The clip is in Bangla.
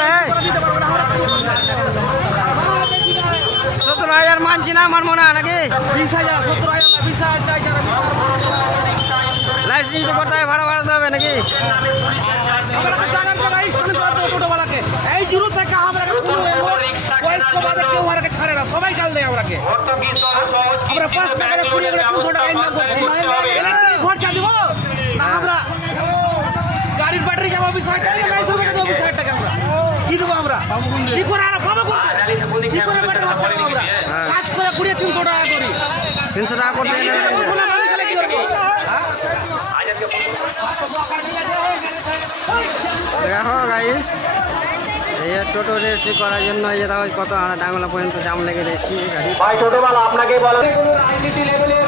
দেয় 17,000 মানছি না মানবো না নাকি 20,000 17,000 না 20,000 চাই লাইসেন্স দিতে করতে হবে ভাড়া ভাড়াতে হবে নাকি এই জুরু থেকে আমরা বয়স্ক বাদে কেউ আমাকে ছাড়ে না সবাই কাল দেয় আমরাকে আমরা 5 টাকা করে 20 করে 300 টাকা ইনকাম করছি খরচা দিব না আমরা গাড়ির ব্যাটারি যাবো 20,000 টাকা লাইসেন্স টাকা দেবো 20,000 টাকা আমরা কি দেবো আমরা কি করে আর পাবো কি করে ব্যাটারি বাচ্চা আমরা কাজ করে 300 টাকা করি 300 টাকা করতে দেখো গাইস এই টোটো রেজিস্ট্রি করার জন্য এই যে দেখো কত ডাঙ্গলা পর্যন্ত জাম লেগে রয়েছে গাড়ি ভাই ছোটবেলা আপনাকে বলা রাজনীতি লেভেলের